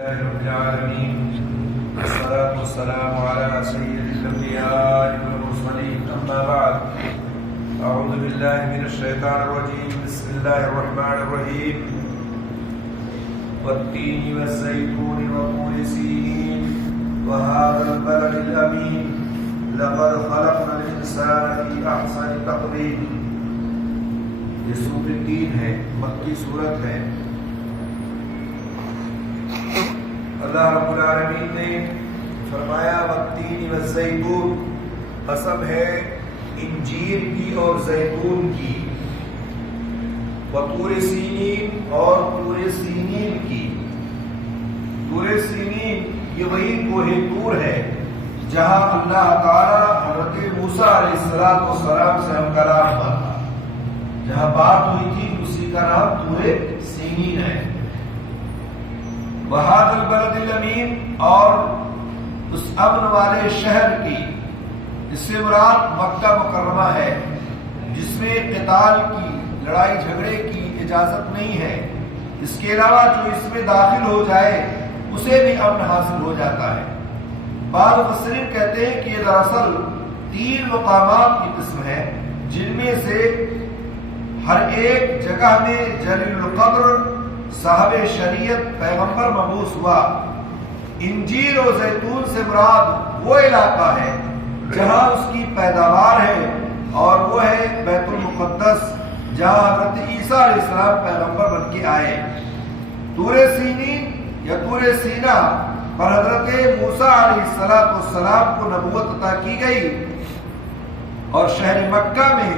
لله رب العالمين والصلاة والسلام على سيد الأنبياء والمرسلين أما بعد أعوذ بالله من الشيطان الرجيم بسم الله الرحمن الرحيم والتين والزيتون وطور سينين وهذا البلد الأمين لقد خلقنا الإنسان في أحسن تقويم. یہ سورۃ التین ہے، مکی سورت ہے. اللہ رب العالمین نے فرمایا والتین والزیتون، قسم ہے انجیر کی اور زیتون کی، وطور سینین اور طور سینین کی. طور سینین یہ وہی کوہ طور ہے جہاں اللہ تعالی حضرت موسیٰ علیہ السلام سے ہم کلام ہوا تھا، جہاں بات ہوئی تھی اسی کا نام طور سینین ہے. وَهَذَا الْبَلَدِ الْأَمِينِ، اور اس امن والے شہر کی، اس سے مراد مکہ مکرمہ ہے جس میں قتال کی، لڑائی جھگڑے کی اجازت نہیں ہے. اس کے علاوہ جو اس میں داخل ہو جائے اسے بھی امن حاصل ہو جاتا ہے. بعض مفسرین کہتے ہیں کہ یہ دراصل 3 مقامات کی قسم ہے جن میں سے ہر ایک جگہ میں جلیل القدر صاحب شریعت پیغمبر مبعوث ہوا. انجیر و زیتون سے مراد وہ علاقہ ہے جہاں اس کی پیداوار ہے، اور وہ ہے بیت المقدس جہاں حضرت عیسیٰ علیہ السلام پیغمبر بن کے آئے. طور سینین یا طور سینا پر حضرت موسیٰ علیہ السلام کو نبوت عطا کی گئی، اور شہر مکہ میں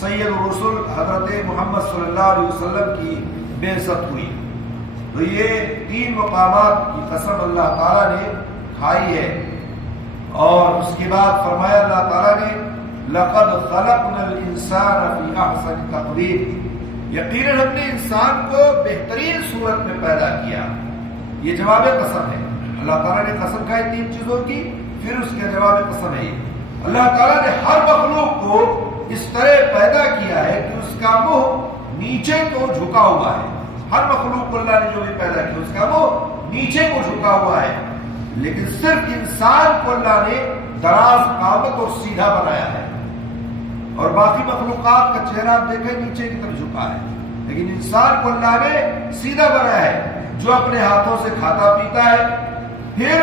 سید الرسل حضرت محمد صلی اللہ علیہ وسلم کی بعثت ہوئی. تو یہ 3 مقامات کی قسم اللہ تعالیٰ نے کھائی ہے. اور اس کے بعد فرمایا اللہ تعالیٰ نے لَقَدْ خَلَقْنَا الْإِنسَانَ فِي أَحْسَنِ تَقْوِيمٍ، یقیناً ہم نے انسان کو بہترین صورت میں پیدا کیا. یہ جواب قسم ہے. اللہ تعالیٰ نے قسم کھائی 3 چیزوں کی، پھر اس کے جواب قسم ہے. اللہ تعالیٰ نے ہر مخلوق کو اس طرح پیدا کیا ہے کہ اس کا منہ نیچے کو جھکا ہوا ہے. ہر مخلوق کو اللہ نے جو بھی پیدا کیا اس کا منہ نیچے کو جھکا ہوا ہے، لیکن صرف انسان کو اللہ نے دراز قامت اور سیدھا بنایا ہے. اور باقی مخلوقات کا چہرہ آپ دیکھیں نیچے کی طرف جھکا ہے، لیکن انسان کو اللہ نے سیدھا بنایا ہے، جو اپنے ہاتھوں سے کھاتا پیتا ہے. پھر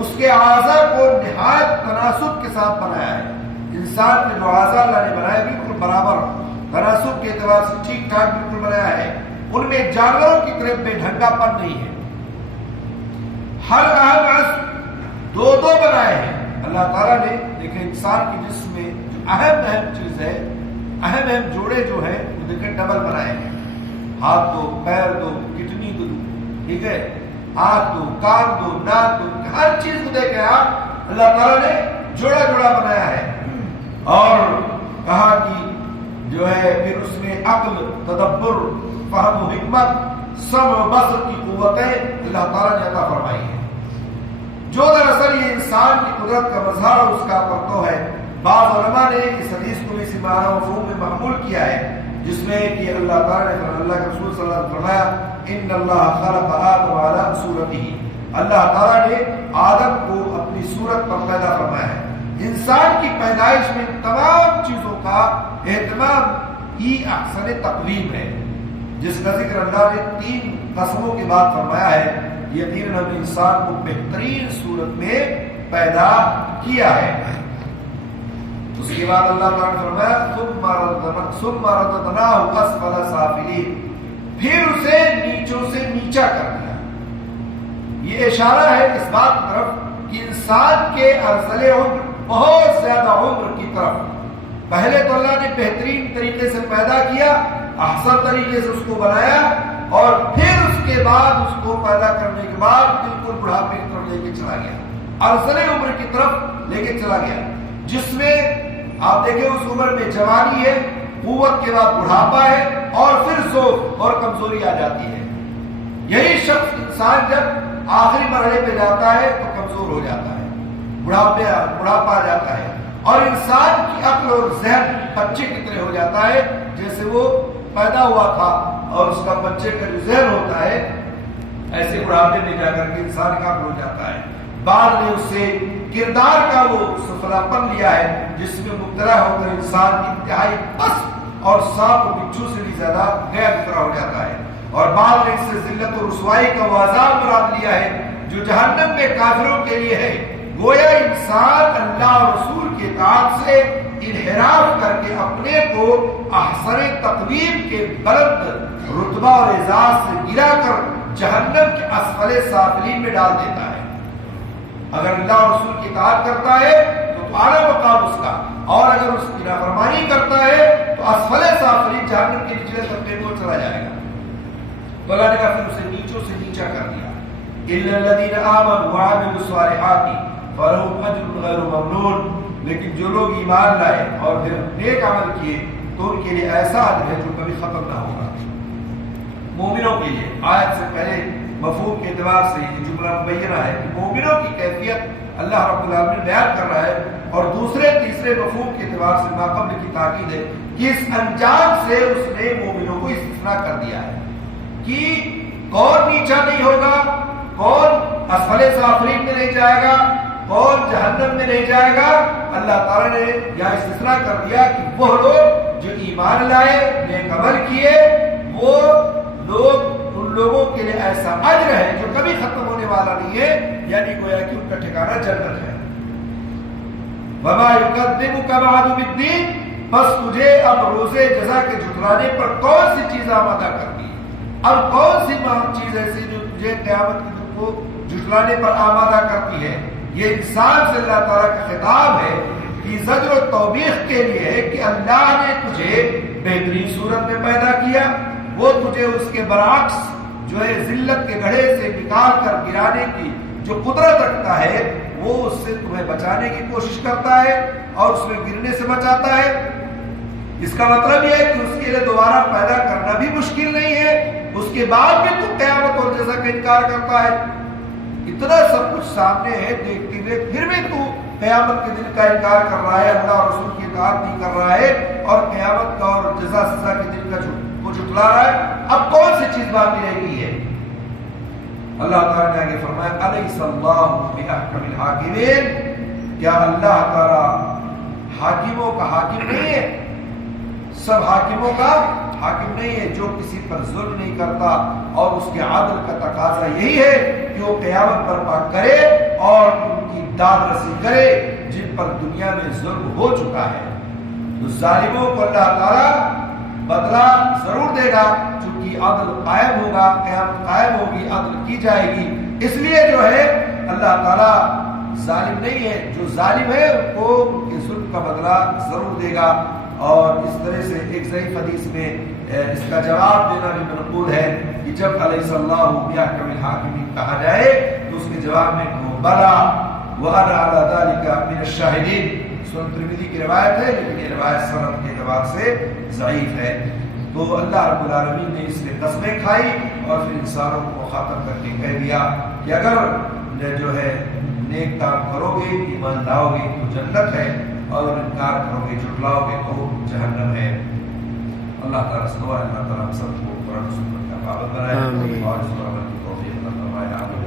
اس کے اعضاء کو نہایت تناسب کے ساتھ بنایا ہے. انسان کے جو اعضاء اللہ نے بنائے بالکل برابر، تناسب کے اعتبار سے ٹھیک ٹھاک بالکل بنایا ہے. ان میں جانوروں کی طرف بے ڈھنگا پن نہیں ہے. ہر اہم عضو 2 بنائے ہیں اللہ تعالیٰ نے. دیکھیں انسان کے جسم میں جو اہم چیز ہے، اہم جوڑے جو ہیں وہ دیکھیں ڈبل بنائے ہیں. ہاتھ 2، پیر 2، کڈنی 2، ٹھیک ہے، آنکھ 2، کان 2، ناک 2، ہر چیز کو دیکھیں آپ اللہ تعالیٰ نے جوڑا بنایا ہے. اور کہا کہ جو ہے پھر اس میں عقل، تدبر، فہم و حکمت، سمع و بصر کی قوتیں اللہ تعالیٰ نے عطا فرمائی ہیں، جو دراصل یہ انسان کی قدرت کا مظہر اور اس کا پرتو ہے. بعض علماء نے اس حدیث کو اسی معنی و مفہوم میں محمول کیا ہے، جس میں کہ اللہ تعالیٰ نے اللہ کے رسول صلی اللہ علیہ وسلم فرمایا ان اللہ خلق آدم علی صورتہ، اللہ تعالیٰ نے آدم کو اپنی صورت پر پیدا فرمایا ہے. انسان کی پیدائش میں تمام چیزوں کا اہتمام ہی احسن تقویم ہے، جس کا ذکر اللہ نے 3 قسموں کے بعد فرمایا ہے. یقیناً ہم نے انسان کو بہترین صورت میں پیدا کیا ہے. اس کے بعد اللہ تعالیٰ نے فرمایا ثم رددناہ اسفل سافلین، پھر اسے نیچوں سے نیچا کر دیا. یہ اشارہ ہے اس بات کی طرف کہ انسان کے ارسل عمر بہت زیادہ عمر کی طرف. پہلے تو اللہ نے بہترین طریقے سے پیدا کیا، احسن طریقے سے اس کو بنایا، اور پھر اس کے بعد اس کو پیدا کرنے کے بعد بالکل بڑھاپے کی طرف لے کے چلا گیا، ارسل عمر کی طرف لے کے چلا گیا، جس میں آپ دیکھیں اس عمر میں جوانی ہے، قوت کے بعد بڑھاپا ہے، اور پھر ضعف اور کمزوری آ جاتی ہے. یہی شخص انسان جب آخری مرحلے پہ جاتا ہے تو کمزور ہو جاتا ہے، بڑھاپا آ جاتا ہے، اور انسان کی عقل اور ذہن بچے کی طرح ہو جاتا ہے جیسے وہ پیدا ہوا تھا. اور اس کا بچے کا جو ذہن ہوتا ہے ایسے بڑھاپے میں جا کر کے انسان کام ہو جاتا ہے. بعد میں اس سے کردار کا وہ سفلاپن لیا ہے جس میں مبتلا ہو کر انسان انتہائی پست اور سانپ و بچھو سے بھی زیادہ غیر فکرہ ہو جاتا ہے. اور بعد میں اس سے ذلت و رسوائی کا وہ عذاب مراد لیا ہے جو جہنم میں کافروں کے لیے ہے. گویا انسان اللہ اور رسول کے اطاعت سے انحراف کر کے اپنے کو احسن تقویم کے بلند رتبہ اور اعزاز سے گرا کر جہنم کے اسفل سافلین میں ڈال دیتا ہے. اگر اللہ اور رسول کی اطاعت کرتا ہے تو اعلیٰ مقام اس کا، اور اگر اس کی نافرمانی کرتا ہے تو اسفل سافلین جہنم کے نچلے طبقے میں چلا جائے گا. اللہ نے کہا پھر اسے نیچوں سے نیچا کر دیا. الا الذين امنوا وعملوا الصالحات فلهم اجر غیر ممنون. لیکن جو لوگ ایمان لائے اور پھر نیک عمل کیے تو ان کے لیے ایسا اجر ہے جو کبھی ختم نہ ہوگا. مومنوں کے لیے آیت سے پہلے مفہوم کے اعتبار سے یہ جملہ مبینہ ہے کہ مومنوں کی کیفیت اللہ رب العالمین بیان کر رہا ہے، اور دوسرے تیسرے مفہوم کے اعتبار سے ماقبل کی تاکید ہے کہ اس انجام سے اس نے مومنوں کو استثناء کر دیا ہے کہ کون نیچا نہیں ہوگا، کون اسفل سافلین میں نہیں جائے گا، کون جہنم میں نہیں جائے گا. اللہ تعالیٰ نے یہاں استثناء کر دیا کہ وہ لوگ جو ایمان لائے، نیک عمل کیے، وہ لوگ، ان لوگوں کے لیے ایسا اجر ہے جو کبھی ختم ہونے والا نہیں ہے، یعنی گویا کہ ان کا ٹھکانہ جنت ہے. وما یکذبک بعد بالدین، بس تجھے اب روزے جزا کے جھٹلانے پر کون سی چیز آمادہ کرتی ہے؟ اب کون سی چیز ایسی جو تجھے قیامت کے دن کو جھٹلانے پر آمادہ کرتی ہے؟ یہ انسان سے اللہ تعالیٰ کا خطاب ہے کہ زجر و توبیخ کے لیے ہے کہ اللہ نے تجھے بہترین صورت میں پیدا کیا، وہ تجھے اس کے برعکس جو ہے ذلت کے گڑھے سے نکال کر گرانے کی جو قدرت رکھتا ہے وہ اس سے تمہیں بچانے کی کوشش کرتا ہے اور اس میں گرنے سے بچاتا ہے. اس کا مطلب یہ ہے کہ اس کے لیے دوبارہ پیدا کرنا بھی مشکل نہیں ہے، اس کے بعد بھی تو قیامت اور جزا کا انکار کرتا ہے. اتنا سب کچھ سامنے ہے دیکھتے ہوئے پھر بھی تو قیامت کے دن کا انکار کر رہا ہے، اللہ اور رسول کی اطاعت نہیں کر رہا ہے اور قیامت کا اور جزا سزا کے دن کا کو جھٹلا رہا ہے. اب کون سی چیز باقی رہ گئی ہے؟ اللہ تعالیٰ نے آگے فرمایا الیس اللہ بأحکم الحاکمین، کیا اللہ تعالیٰ حاکموں کا حاکم نہیں ہے؟ سب حاکموں کا حاکم نہیں ہے. جو کسی پر ظلم نہیں کرتا، اور اس کے عدل کا تقاضا یہی ہے کہ وہ قیامت برپا کرے اور ان کی داد رسی کرے جن پر دنیا میں ظلم ہو چکا ہے. تو ظالموں کو اللہ تعالیٰ بدلہ ضرور دے گا، چونکہ عدل قائم ہوگا، قیامت قائم ہوگی، عدل کی جائے گی. اس لیے جو ہے اللہ تعالیٰ ظالم نہیں ہے، جو ظالم ہے ان کو ان کے ظلم کا بدلہ ضرور دے گا. اور اس طرح سے ایک ضعیف حدیث میں اس کا جواب دینا بھی منقول ہے کہ جب الیس اللہ بأحکم الحاکمین کہا جائے تو اس کے جواب میں کہو بلا وانا علی ذلک من الشاہدین. سنن ترمذی کی روایت ہے لیکن یہ روایت سند کے اعتبار سے ضعیف ہے. تو اللہ رب العالمین نے اس لیے قسمیں کھائی اور پھر انسانوں کو مخاطب کر کے کہہ دیا کہ اگر جو ہے نیک کام کرو گے، ایمان لاؤ گے تو جنت ہے، اور انکار کرو گے، جھٹلاؤ گے تو جہنم ہے. اللہ تعالیٰ سے دعا ہے اللہ تعالیٰ ہم سب کو قرآن و سنت کا پابند بنائے اور اس پر عمل کی توفیق عطا فرمائے. آمین.